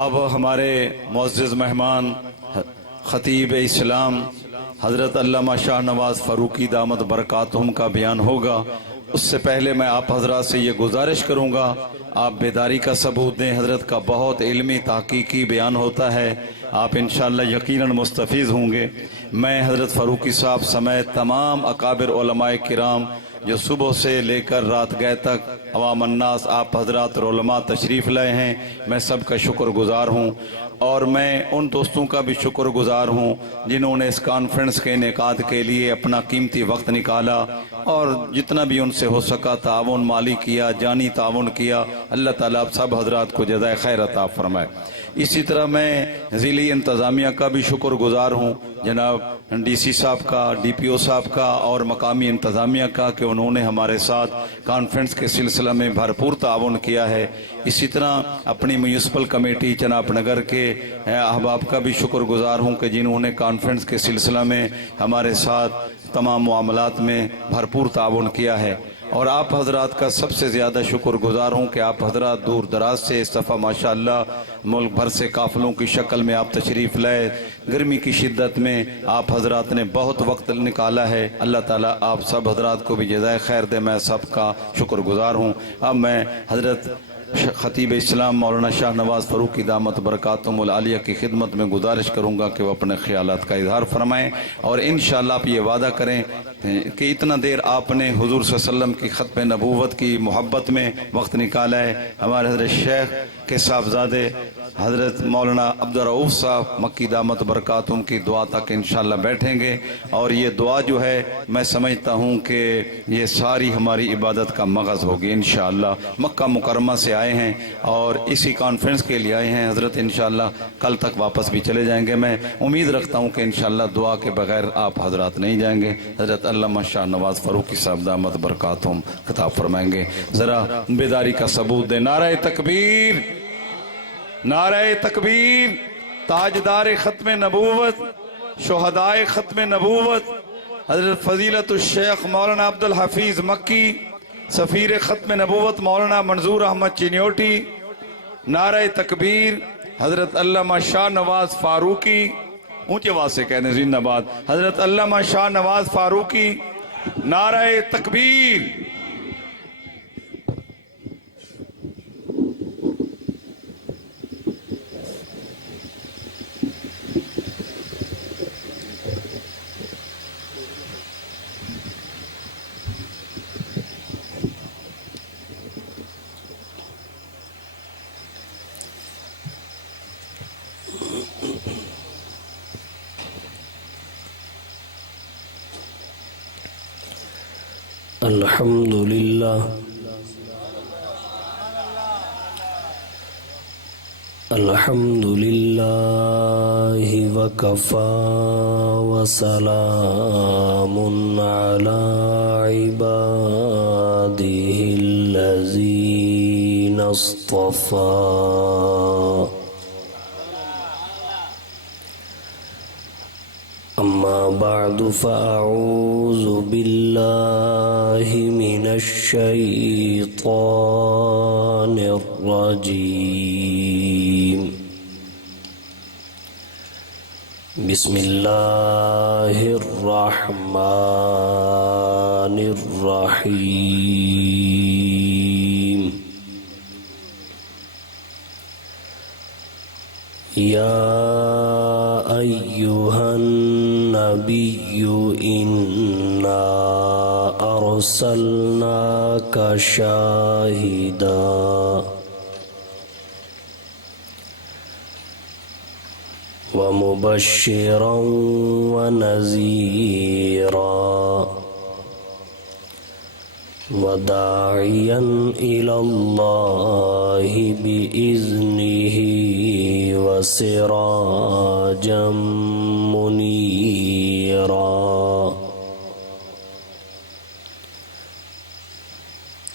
اب ہمارے معزز مہمان خطیب اسلام حضرت علامہ شاہ نواز فاروقی دامت برکاتہم کا بیان ہوگا۔ اس سے پہلے میں آپ حضرات سے یہ گزارش کروں گا، آپ بیداری کا ثبوت دیں۔ حضرت کا بہت علمی تحقیقی بیان ہوتا ہے، آپ انشاءاللہ یقیناً مستفیض ہوں گے۔ میں حضرت فاروقی صاحب سمیت تمام اکابر علماء کرام جو صبح سے لے کر رات گئے تک عوام الناس آپ حضرات اور علماء تشریف لائے ہیں، میں سب کا شکر گزار ہوں، اور میں ان دوستوں کا بھی شکر گزار ہوں جنہوں نے اس کانفرنس کے انعقاد کے لیے اپنا قیمتی وقت نکالا اور جتنا بھی ان سے ہو سکا تعاون مالی کیا، جانی تعاون کیا۔ اللہ تعالیٰ آپ سب حضرات کو جزائے خیر عطا فرمائے۔ اسی طرح میں ضلعی انتظامیہ کا بھی شکر گزار ہوں، جناب ڈی سی صاحب کا، ڈی پی او صاحب کا اور مقامی انتظامیہ کا، کہ انہوں نے ہمارے ساتھ کانفرنس کے سلسلہ میں بھرپور تعاون کیا ہے۔ اسی طرح اپنی میونسپل کمیٹی چناب نگر کے احباب کا بھی شکر گزار ہوں کہ جنہوں نے کانفرنس کے سلسلہ میں ہمارے ساتھ تمام معاملات میں بھرپور تعاون کیا ہے۔ اور آپ حضرات کا سب سے زیادہ شکر گزار ہوں کہ آپ حضرات دور دراز سے اس دفعہ ماشاءاللہ ملک بھر سے قافلوں کی شکل میں آپ تشریف لائے۔ گرمی کی شدت میں آپ حضرات نے بہت وقت نکالا ہے، اللہ تعالیٰ آپ سب حضرات کو بھی جزائے خیر دے، میں سب کا شکر گزار ہوں۔ اب میں حضرت خطیب اسلام مولانا شاہ نواز فاروقی دامت برکاتہم العالیہ کی خدمت میں گزارش کروں گا کہ وہ اپنے خیالات کا اظہار فرمائیں، اور انشاءاللہ آپ یہ وعدہ کریں کہ اتنا دیر آپ نے حضور صلی اللہ علیہ وسلم کی ختم نبوت کی محبت میں وقت نکالا ہے۔ ہمارے حضرت شیخ کے صاحبزادے حضرت مولانا عبدالرؤوف صاحب مکی دامت برکاتہم کی دعا تک انشاءاللہ بیٹھیں گے، اور یہ دعا جو ہے میں سمجھتا ہوں کہ یہ ساری ہماری عبادت کا مغز ہوگی انشاءاللہ۔ مکہ مکرمہ سے آئے ہیں اور اسی کانفرنس کے لیے آئے ہیں، حضرت انشاءاللہ کل تک واپس بھی چلے جائیں گے۔ میں امید رکھتا ہوں کہ انشاءاللہ دعا کے بغیر آپ حضرات نہیں جائیں گے۔ حضرت علامہ شاہ نواز فاروقی صاحب دامت برکاتہم خطاب فرمائیں گے۔ ذرا بیداری کا ثبوت دیں۔ نعرہ تکبیر، نعرہ تکبیر۔ تاجدار ختم نبوت، شہدائے ختم نبوت حضرت فضیلت الشیخ مولانا عبدالحفیظ مکی، سفیر ختم نبوت مولانا منظور احمد چینیوٹی۔ نعرہ تکبیر۔ حضرت علامہ شاہ نواز فاروقی، اونچے آواز سے کہنے زندہ باد، حضرت علامہ شاہ نواز فاروقی۔ نعرہ تکبیر۔ الحمد للہ الحمد للہ وکفى وسلام علی عباده الذین اصطفى۔ اما بعد فاعوذ باللہ من الشیطان الرجیم۔ بسم اللہ الرحمن الرحیم۔ یا ایہا النبی انا ارسلناک شاہدا ومبشرا ونذیرا وداعیا الی اللہ بإذنہ وسراجا منیرا۔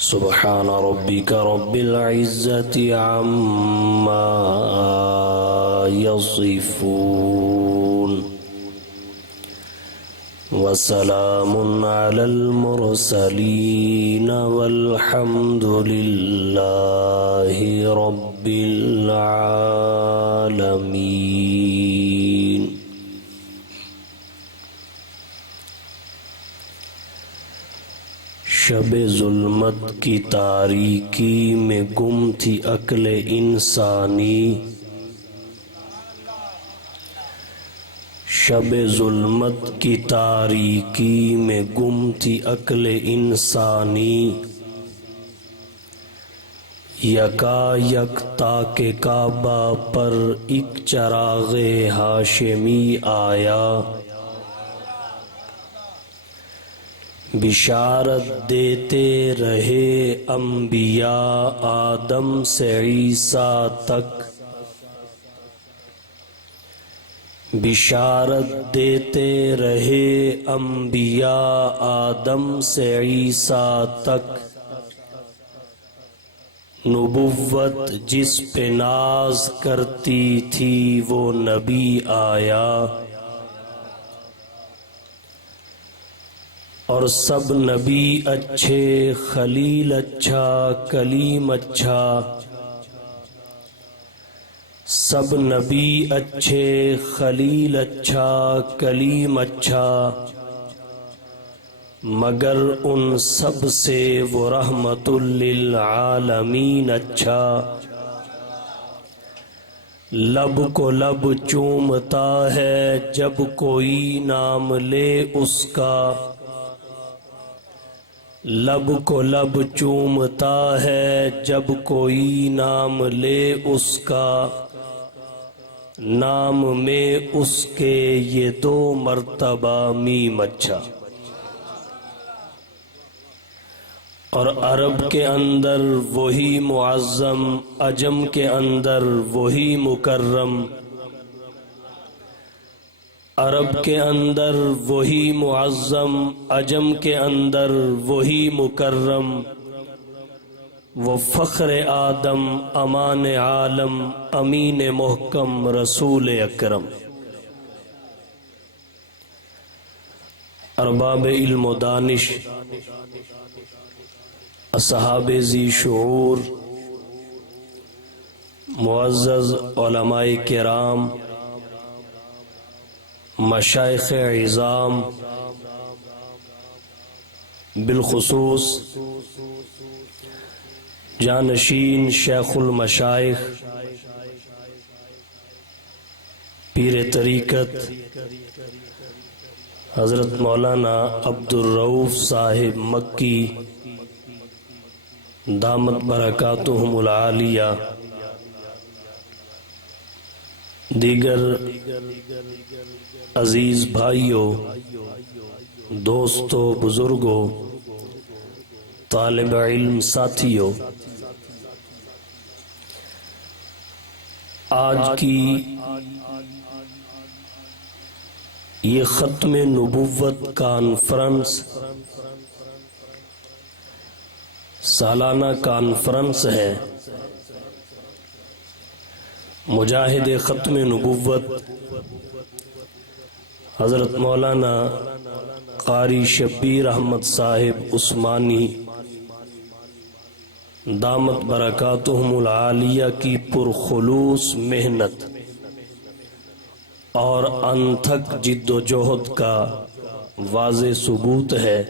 سبحان ربك رب العزة عما يصفون وسلام على المرسلين والحمد لله رب رب العالمين شب ظلمت کی تاریکی میں گم تھی عقل انسانی، شب ظلمت کی تاریکی میں گم تھی عقل انسانی، یکا یک تاک کعبہ پر ایک چراغ ہاشمی آیا، بشارت دیتے رہے انبیاء آدم سے عیسیٰ تک، بشارت دیتے رہے انبیاء آدم سے عیسیٰ تک، نبوت جس پہ ناز کرتی تھی وہ نبی آیا، اور سب نبی اچھے، خلیل اچھا، کلیم اچھا، سب نبی اچھے، خلیل اچھا، کلیم اچھا، مگر ان سب سے وہ رحمت للعالمین اچھا، لب کو لب چومتا ہے جب کوئی نام لے اس کا، لب کو لب چومتا ہے جب کوئی نام لے اس کا، نام میں اس کے یہ دو مرتبہ میم اچھا، اور عرب کے اندر وہی معظم، عجم کے اندر وہی مکرم، عرب کے اندر وہی معظم، عجم کے اندر وہی مکرم، وہ فخر آدم، امان عالم، امین محکم، رسول اکرم۔ ارباب علم و دانش، اصحاب ذی شعور، معزز علماء کرام، مشائخ عظام، بالخصوص جانشین شیخ المشائخ، پیر طریقت حضرت مولانا عبدالرؤف صاحب مکی دامت برکاتہم العالیہ، دیگر عزیز بھائیوں، دوستوں، بزرگوں، طالب علم ساتھیوں، آج کی یہ ختم نبوت کانفرنس سالانہ کانفرنس ہے، مجاہد ختم نبوت حضرت مولانا قاری شبیر احمد صاحب عثمانی دامت برکاتہم العالیہ کی پرخلوص محنت اور انتھک جد و جہد کا واضح ثبوت ہے۔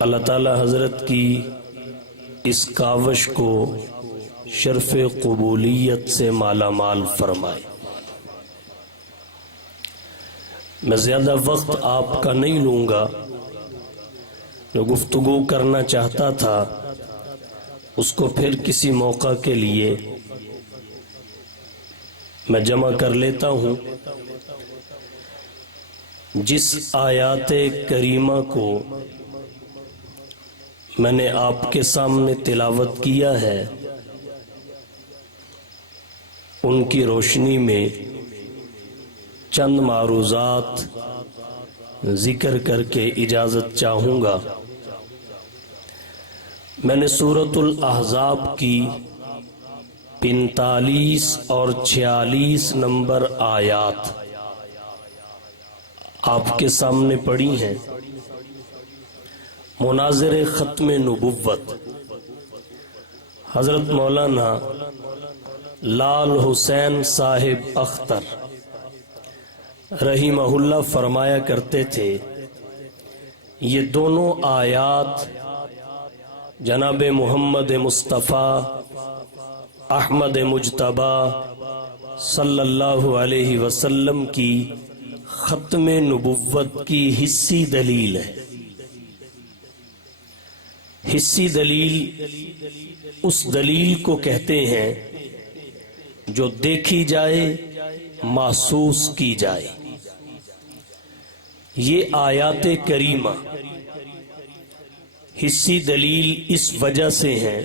اللہ تعالی حضرت کی اس کاوش کو شرف قبولیت سے مالا مال فرمائے۔ میں زیادہ وقت آپ کا نہیں لوں گا، جو گفتگو کرنا چاہتا تھا اس کو پھر کسی موقع کے لیے میں جمع کر لیتا ہوں۔ جس آیات کریمہ کو میں نے آپ کے سامنے تلاوت کیا ہے، ان کی روشنی میں چند معروضات ذکر کر کے اجازت چاہوں گا۔ میں نے سورۃ الاحزاب کی 45 اور 46 نمبر آیات آپ کے سامنے پڑھی ہیں۔ مناظر ختم نبوت حضرت مولانا لال حسین صاحب اختر رحمہ اللہ فرمایا کرتے تھے، یہ دونوں آیات جناب محمد مصطفیٰ احمد مجتبی صلی اللہ علیہ وسلم کی ختم نبوت کی حصی دلیل ہے۔ حصی دلیل اس دلیل کو کہتے ہیں جو دیکھی جائے، محسوس کی جائے۔ یہ آیات کریمہ حصی دلیل اس وجہ سے ہیں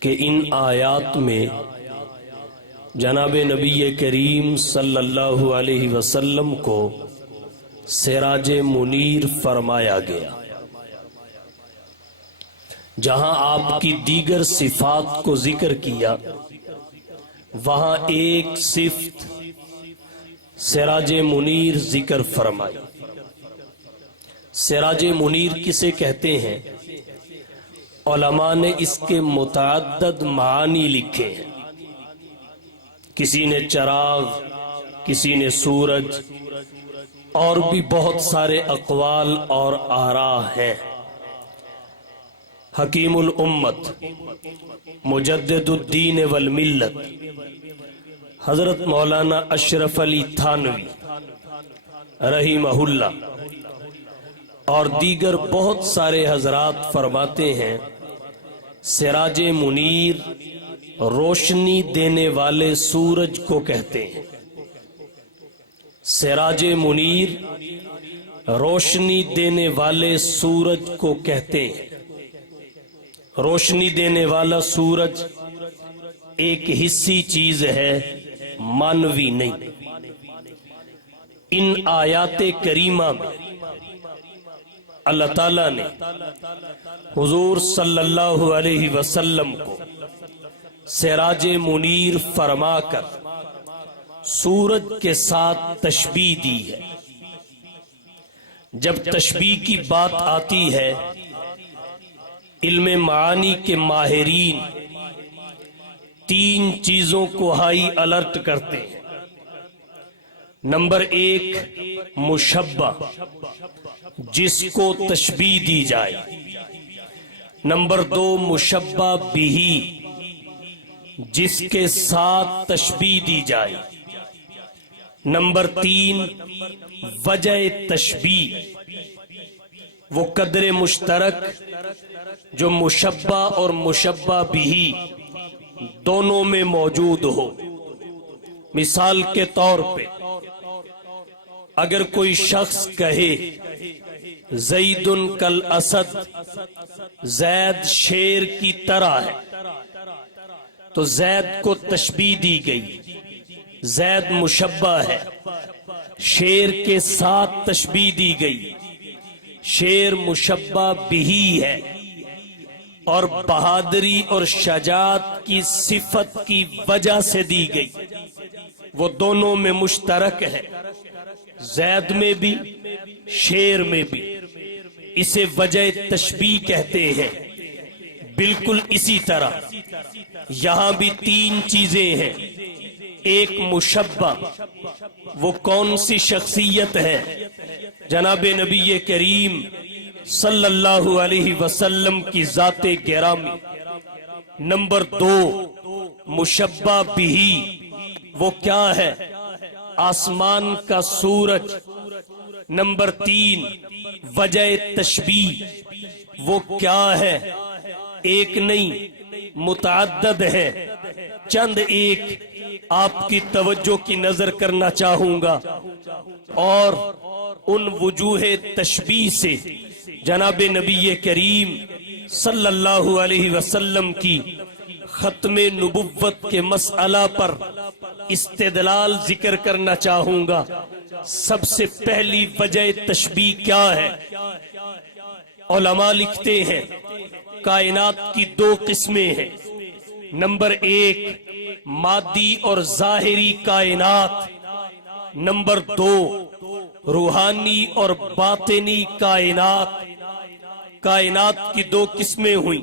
کہ ان آیات میں جناب نبی کریم صلی اللہ علیہ وسلم کو سراج منیر فرمایا گیا۔ جہاں آپ کی دیگر صفات کو ذکر کیا، وہاں ایک صفت سراج منیر ذکر فرمائی۔ سراج منیر کسے کہتے ہیں؟ علماء نے اس کے متعدد معانی لکھے ہیں۔ کسی نے چراغ، کسی نے سورج، اور بھی بہت سارے اقوال اور آراء ہیں۔ حکیم الامت، مجدد الدین والملت حضرت مولانا اشرف علی تھانوی رحمہ اللہ اور دیگر بہت سارے حضرات فرماتے ہیں، سراج منیر روشنی دینے والے سورج کو کہتے ہیں۔ سراج منیر روشنی دینے والے سورج کو کہتے ہیں۔ روشنی دینے والا سورج ایک حصی چیز ہے، مانوی نہیں۔ ان آیات کریمہ میں اللہ تعالیٰ نے حضور صلی اللہ علیہ وسلم کو سراج منیر فرما کر سورج کے ساتھ تشبیہ دی ہے۔ جب تشبیہ کی بات آتی ہے، علم معانی کے ماہرین تین چیزوں کو ہائی الرٹ کرتے ہیں۔ نمبر ایک، مشبہ، جس کو تشبیہ دی جائے۔ نمبر دو، مشبہ بہی، جس کے ساتھ تشبیہ دی جائے۔ نمبر تین، وجہ تشبیہ، وہ قدر مشترک جو مشبہ اور مشبہ بہی دونوں میں موجود ہو۔ مثال کے طور پہ اگر کوئی شخص کہے زید کالاسد، زید شیر کی طرح ہے، تو زید کو تشبیہ دی گئی، زید مشبہ ہے۔ شیر کے ساتھ تشبیہ دی گئی، شیر مشبہ بہی ہے۔ اور بہادری اور شجاعت کی صفت کی وجہ سے دی گئی، وہ دونوں میں مشترک ہے، زید میں بھی شیر میں بھی۔ اسے وجہ تشبیہ کہتے ہیں۔ بالکل اسی طرح یہاں بھی تین چیزیں ہیں۔ ایک مشبہ، وہ کون سی شخصیت ہے؟ جناب نبی کریم صلی اللہ علیہ وسلم کی ذات گرامی۔ نمبر دو، مشبہ بہی، وہ کیا ہے؟ آسمان کا سورج۔ نمبر تین، وجہ تشبیہ، وہ کیا ہے؟ ایک نہیں، متعدد ہے۔ چند ایک آپ کی توجہ کی نظر کرنا چاہوں گا، اور ان وجوہ تشبیہ سے جناب نبی کریم صلی اللہ علیہ وسلم کی ختم نبوت کے مسئلہ پر استدلال ذکر کرنا چاہوں گا۔ سب سے پہلی وجہ تشبیہ کیا ہے؟ علماء لکھتے ہیں کائنات کی دو قسمیں ہیں۔ نمبر ایک، مادی اور ظاہری کائنات۔ نمبر دو، روحانی اور باطنی کائنات۔ کائنات کی دو قسمیں ہوئیں،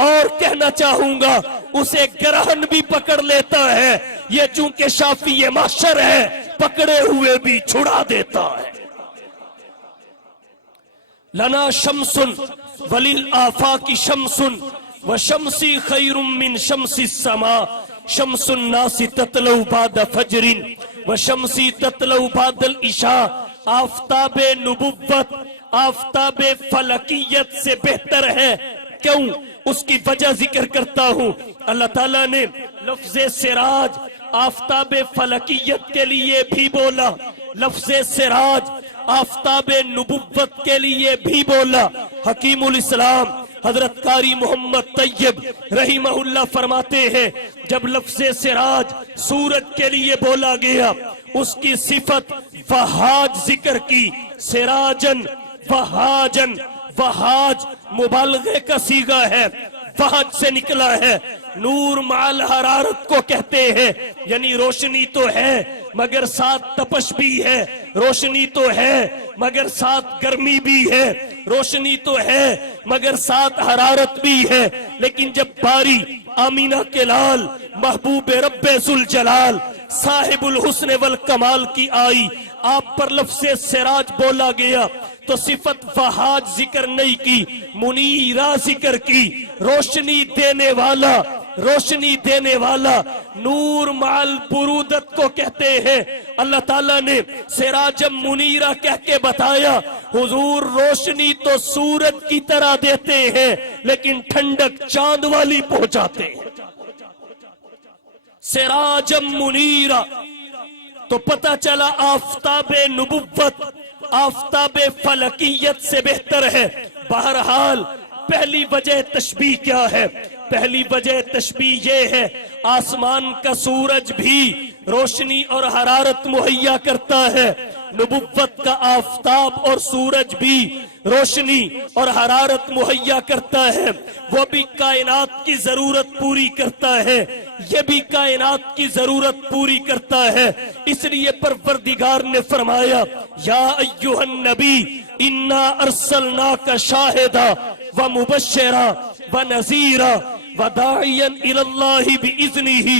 اور کہنا چاہوں گا اسے گرہن بھی پکڑ لیتا ہے، یہ چونکہ شافی محشر ہے پکڑے ہوئے بھی چھڑا دیتا ہے۔ لنا شمس وللآفاق شمس وشمسی خیر من شمس السماء شمس الناس تطلع بعد فجر وشمسی تطلع بعد العشاء۔ آفتاب نبوت آفتاب فلکیت سے بہتر ہے، کیوں؟ اس کی وجہ ذکر کرتا ہوں۔ اللہ تعالیٰ نے لفظ سراج آفتاب فلکیت کے لیے بھی بولا، لفظ سراج آفتاب نبوت کے لیے بھی بولا۔ حکیم الاسلام حضرت قاری محمد طیب رحمہ اللہ فرماتے ہیں جب لفظ سراج سورج کے لیے بولا گیا اس کی صفت وہاج ذکر کی، سراجن وہاجن، وہاج مبالغے کا صیغہ ہے، وہاج سے نکلا ہے۔ نور مع حرارت کو کہتے ہیں، یعنی روشنی تو ہے مگر ساتھ تپش بھی ہے، روشنی تو ہے مگر ساتھ گرمی بھی ہے، روشنی تو ہے مگر ساتھ حرارت بھی ہے۔ لیکن جب باری آمینہ کے لال محبوب رب ذوالجلال صاحب الحسن والکمال کی آئی، آپ پر لفظ سراج بولا گیا تو صفت وہاج ذکر نہیں کی، منیرہ ذکر کی، روشنی دینے والا، روشنی دینے والا۔ نور مع البرودت کو کہتے ہیں۔ اللہ تعالیٰ نے سراجم منیرہ کہہ کے بتایا، حضور روشنی تو سورج کی طرح دیتے ہیں لیکن ٹھنڈک چاند والی پہنچاتے ہیں۔ سراجم منیرہ تو پتہ چلا آفتاب نبوت آفتاب فلکیت سے بہتر ہے۔ بہرحال پہلی وجہ تشبیہ کیا ہے؟ پہلی وجہ تشبیہ یہ ہے آسمان کا سورج بھی روشنی اور حرارت مہیا کرتا ہے، نبوت کا آفتاب اور سورج بھی روشنی اور حرارت مہیا کرتا ہے، وہ بھی کائنات کی ضرورت پوری کرتا ہے، یہ بھی کائنات کی ضرورت پوری کرتا ہے۔ اس لیے پروردگار نے فرمایا یا ایھا النبی انا ارسلناک شاہدا ومبشرا ونذیرا وداعیا الی اللہ باذنہ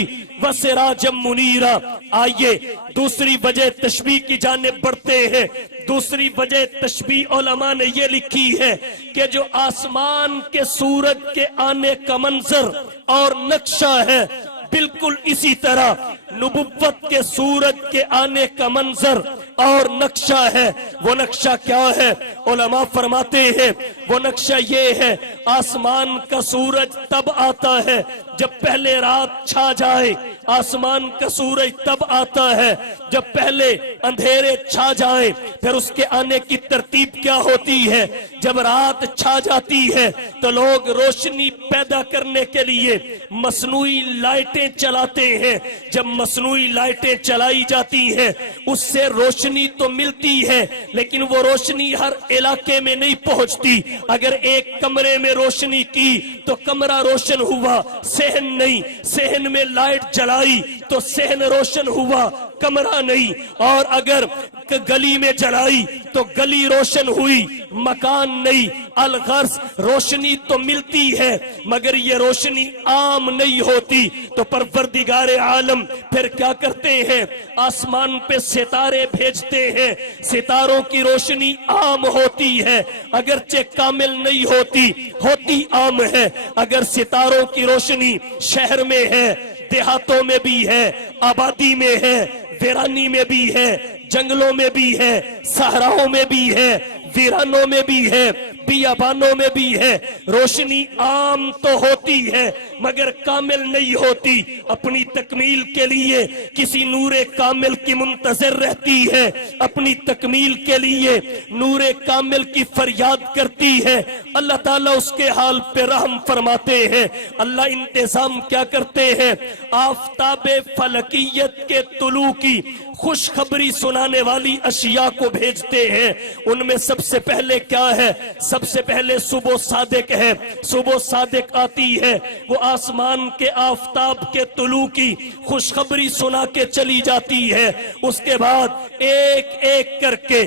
وسراجا منیرا۔ آئیے دوسری وجہ تشبیہ کی جانب بڑھتے ہیں۔ دوسری وجہ تشبیہ علماء نے یہ لکھی ہے کہ جو آسمان کے سورج کے آنے کا منظر اور نقشہ ہے بالکل اسی طرح نبوت کے سورج کے آنے کا منظر اور نقشہ ہے۔ وہ نقشہ کیا ہے؟ علماء فرماتے ہیں وہ نقشہ یہ ہے آسمان کا سورج تب آتا ہے جب پہلے رات چھا جائے، آسمان کا سورج تب آتا ہے جب پہلے اندھیرے چھا جائیں۔ پھر اس کے آنے کی ترتیب کیا ہوتی ہے؟ جب رات چھا جاتی ہے تو لوگ روشنی پیدا کرنے کے لیے مصنوعی لائٹیں چلاتے ہیں۔ جب مصنوعی لائٹیں چلائی جاتی ہیں اس سے روشنی تو ملتی ہے لیکن وہ روشنی ہر علاقے میں نہیں پہنچتی۔ اگر ایک کمرے میں روشنی کی تو کمرہ روشن ہوا، صحن نہیں، صحن میں لائٹ جلائی تو صحن روشن ہوا، کمرہ نہیں۔ اور اگر گلی میں جلائی تو گلی روشن ہوئی، مکان نہیں۔ الغرض روشنی تو ملتی ہے مگر یہ روشنی عام نہیں ہوتی۔ تو پروردگار عالم پھر کیا کرتے ہیں؟ آسمان پہ ستارے بھیجتے ہیں، ستاروں کی روشنی عام ہوتی ہے، اگرچہ کامل نہیں ہوتی، ہوتی عام ہے۔ اگر ستاروں کی روشنی شہر میں ہے، دیہاتوں میں بھی ہے، آبادی میں ہے، ویرانی میں بھی ہے، جنگلوں میں بھی ہے، صحراؤں میں بھی ہے، ویرانوں میں بھی ہے، بیابانوں میں بھی ہے، روشنی عام تو ہوتی ہے مگر کامل نہیں ہوتی۔ اپنی تکمیل کے لیے کسی نور کامل کی منتظر رہتی ہے، اپنی تکمیل کے لیے نور کامل کی فریاد کرتی ہے۔ اللہ تعالیٰ اس کے حال پہ رحم فرماتے ہیں۔ اللہ انتظام کیا کرتے ہیں؟ آفتاب فلکیت کے طلوع کی خوشخبری سنانے والی اشیاء کو بھیجتے ہیں۔ ان میں سب سے پہلے کیا ہے؟ سب سے پہلے صبح صادق ہے۔ صبح صادق آتی ہے، وہ آسمان کے آفتاب کے طلوع کی خوشخبری سنا کے چلی جاتی ہے۔ اس کے بعد ایک ایک کر کے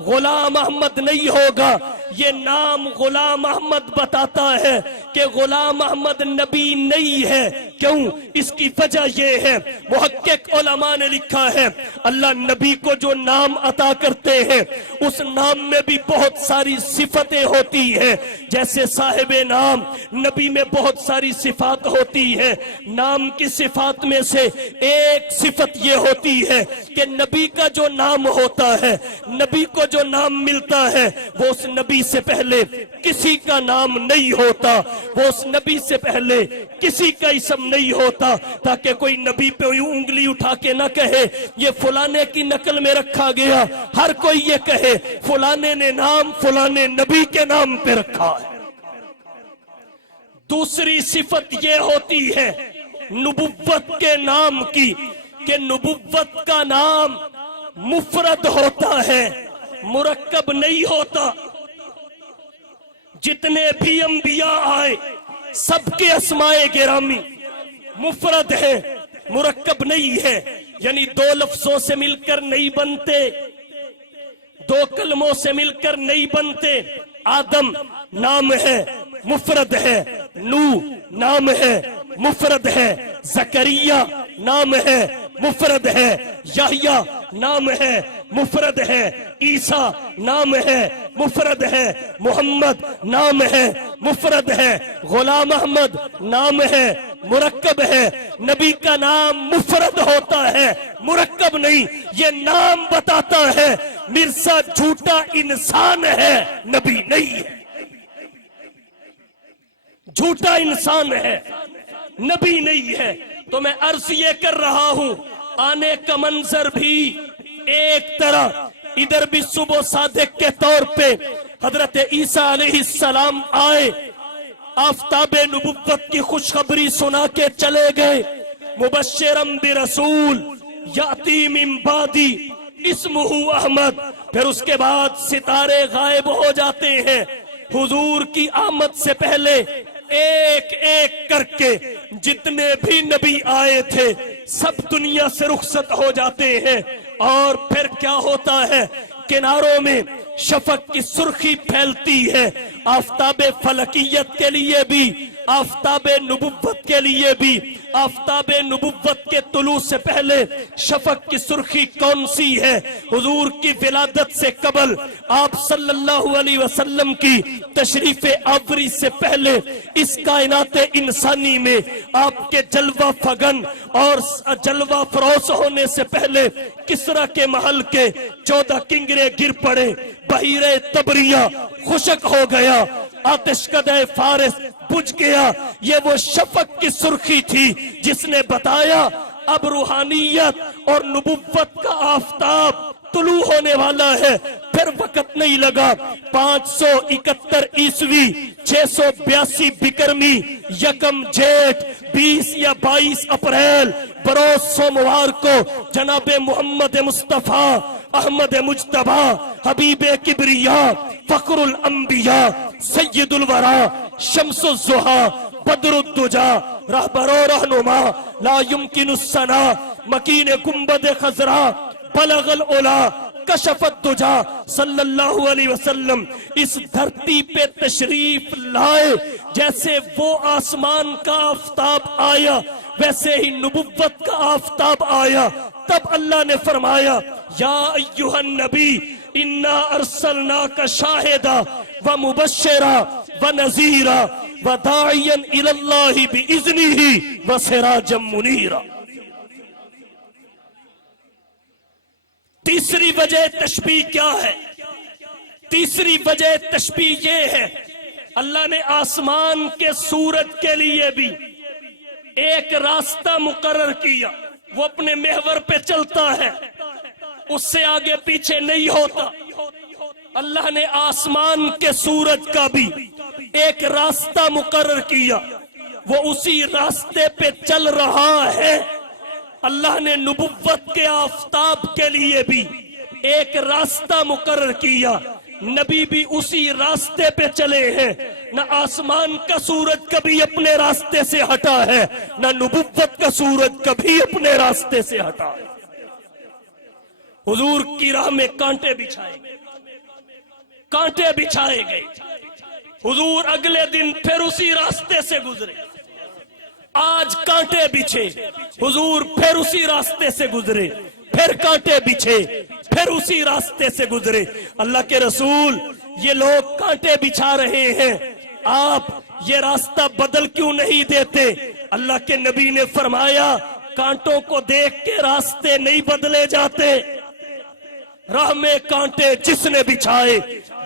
غلام احمد نہیں ہوگا. یہ نام غلام احمد بتاتا ہے کہ غلام احمد نبی نہیں ہے. کیوں؟ اس کی وجہ یہ ہے، محقق علماء نے لکھا ہے اللہ نبی کو جو نام عطا کرتے ہیں اس نام میں بھی بہت ساری صفتیں ہوتی ہیں. جیسے صاحب نام، نبی میں بہت ساری صفات ہوتی ہیں. نام کی صفات میں سے ایک صفت یہ ہوتی ہے کہ نبی کا جو نام ہوتا ہے، نبی کو جو نام ملتا ہے، وہ اس نبی سے پہلے کسی کا نام نہیں ہوتا، وہ اس نبی سے پہلے کسی کا اسم نہیں ہوتا، تاکہ کوئی نبی پہ انگلی اٹھا کے نہ کہے یہ فلانے کی نقل میں رکھا گیا. ہر کوئی یہ کہے فلانے نے نام فلانے نبی کے نام پہ رکھا ہے. دوسری صفت یہ ہوتی ہے نبوت کے نام کی کہ نبوت کا نام مفرد ہوتا ہے، مرکب نہیں ہوتا. جتنے بھی انبیاء آئے سب کے اسماء گرامی مفرد ہے، مرکب نہیں ہے. یعنی دو لفظوں سے مل کر نہیں بنتے، دو کلموں سے مل کر نہیں بنتے. آدم نام ہے، مفرد ہے. نو نام ہے، مفرد ہے. زکریا نام ہے، مفرد ہے. یحییٰ نام ہے، مفرد ہے. عیسیٰ نام ہے، مفرد ہے. محمد نام ہے، مفرد ہے. غلام احمد نام ہے، مرکب ہے. نبی کا نام مفرد ہوتا ہے، مرکب نہیں. یہ نام بتاتا ہے مرزا جھوٹا انسان ہے، نبی نہیں ہے. جھوٹا انسان ہے، نبی نہیں ہے. تو میں عرض یہ کر رہا ہوں آنے کا منظر بھی ایک طرح. ادھر بھی صبح صادق کے طور پہ حضرت عیسیٰ علیہ السلام آئے، آفتاب نبوت کی خوشخبری سنا کے چلے گئے. مبشرم برسول یاتی من بعدی اسمہ احمد. پھر اس کے بعد ستارے غائب ہو جاتے ہیں. حضور کی آمد سے پہلے ایک ایک کر کے جتنے بھی نبی آئے تھے سب دنیا سے رخصت ہو جاتے ہیں. اور پھر کیا ہوتا ہے؟ کناروں میں شفق کی سرخی پھیلتی ہے. آفتاب فلکیت کے لیے بھی، آفتاب نبوت کے لیے بھی. آفتاب نبوت کے طلوع سے پہلے شفق کی سرخی کون سی ہے؟ حضور کی ولادت سے قبل، آپ صلی اللہ علیہ وسلم کی تشریف آوری سے پہلے اس کائنات انسانی میں آپ کے جلوہ فگن اور جلوہ فروز ہونے سے پہلے کسرا کے محل کے 14 کنگرے گر پڑے. بحیرہ تبریہ خشک ہو گیا، آتش کدہ فارس بجھ گیا. یہ وہ شفق کی سرخی تھی جس نے بتایا اب روحانیت اور نبوت کا آفتاب طلوع ہونے والا ہے. پھر وقت نہیں لگا. 571 عیسوی 682 بکرمی، یکم جیٹھ 20 یا 22 اپریل بروز سوموار کو جناب محمد مصطفیٰ احمد مجتبی حبیب کبریاء فخر الانبیاء سید الورا شمس الضحیٰ بدر الدجا رہبر و رہنما لا یمکن الثنا مکین گنبد خضرا بلغ العلا کشف الدجا صلی اللہ علیہ وسلم اس دھرتی پہ تشریف لائے. جیسے وہ آسمان کا آفتاب آیا ویسے ہی نبوت کا آفتاب آیا. تب اللہ نے فرمایا یا ایہا النبی انا ارسلناک شاہدا ومبشرا ونذیرا وداعیا الی اللہ باذنہ وسراجا منیرا. تیسری وجہ تشبیہ کیا ہے؟ تیسری وجہ تشبیہ یہ ہے اللہ نے آسمان کے سورج کے لیے بھی ایک راستہ مقرر کیا. وہ اپنے محور پہ چلتا ہے، اس سے آگے پیچھے نہیں ہوتا. اللہ نے آسمان کے سورج کا بھی ایک راستہ مقرر کیا، وہ اسی راستے پہ چل رہا ہے. اللہ نے نبوت کے آفتاب کے لیے بھی ایک راستہ مقرر کیا، نبی بھی اسی راستے پہ چلے ہیں. نہ آسمان کا سورج کبھی اپنے راستے سے ہٹا ہے، نہ نبوت کا سورج کبھی اپنے راستے سے ہٹا ہے. حضور کی راہ میں کانٹے بچھائے گئے، کانٹے بچھائے گئے، حضور اگلے دن پھر اسی راستے سے گزرے، آج کانٹے بچھے، حضور پھر اسی راستے سے گزرے، پھر کانٹے بچھے، پھر اسی راستے سے گزرے۔ اللہ کے رسول، یہ لوگ کانٹے بچھا رہے ہیں، آپ یہ راستہ بدل کیوں نہیں دیتے؟ اللہ کے نبی نے فرمایا کانٹوں کو دیکھ کے راستے نہیں بدلے جاتے، راہ میں کانٹے جس نے بچھائے،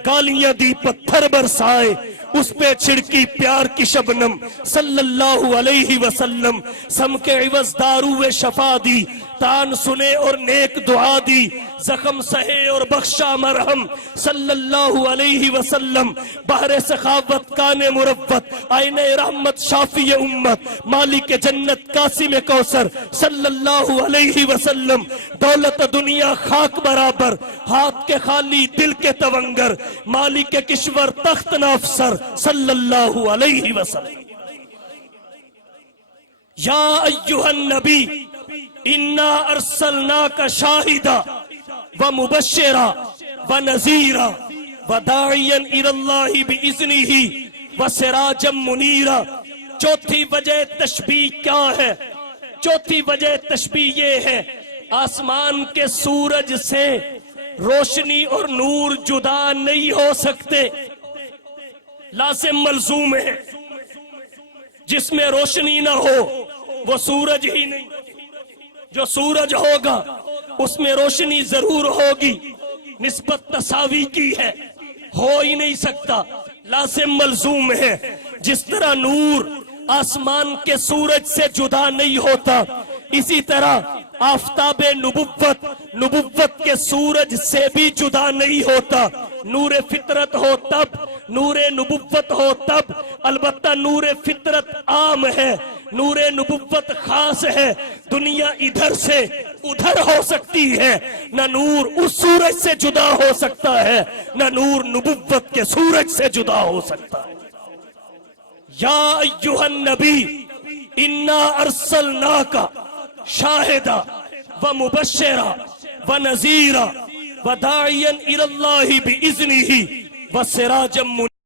گالیاں دی پتھر برسائے، اس پہ چھڑکی پیار کی شبنم صلی اللہ علیہ وسلم، سم کے عوض دارو شفا دی، تان سنے اور نیک دعا دی، زخم سہے اور بخشا مرہم صلی اللہ علیہ وسلم، بحر سخاوت کان مروت، آئین رحمت شافی امت، مالک جنت قاسم کوثر صلی اللہ علیہ وسلم، دولت دنیا خاک برابر، ہاتھ کے خالی دل کے تونگر، مالک کشور تخت نافسر صلی اللہ علیہ وسلم۔ یا ایہا النبی انا ارسلناک شاہدا ومبشرا ونذیرا وداعیا الی اللہ باذنہ وسراجا منیرا۔ چوتھی وجہ تشبیہ کیا ہے؟ چوتھی وجہ تشبیہ یہ ہے، آسمان کے سورج سے روشنی اور نور جدا نہیں ہو سکتے، لازم ملزوم ہے۔ جس میں روشنی نہ ہو وہ سورج ہی نہیں، جو سورج ہوگا اس میں روشنی ضرور ہوگی، نسبت تساوی کی ہے، ہو ہی نہیں سکتا، لازم ملزوم ہے۔ جس طرح نور آسمان کے سورج سے جدا نہیں ہوتا، اسی طرح آفتاب نبوت نبوت کے سورج سے بھی جدا نہیں ہوتا۔ نور فطرت ہو تب، نور نبوت ہو تب، البتہ نور فطرت عام ہے، نور نبوت خاص ہے۔ دنیا ادھر سے ادھر ہو سکتی ہے، نہ نور اس سورج سے جدا ہو سکتا ہے، نہ نور نبوت کے سورج سے جدا ہو سکتا ہے۔ یا ایہا النبی انا ارسلناک شاہدا ومبشرا ونذیرا وداعیا الی اللہ باذنہ وسراجا منیرا۔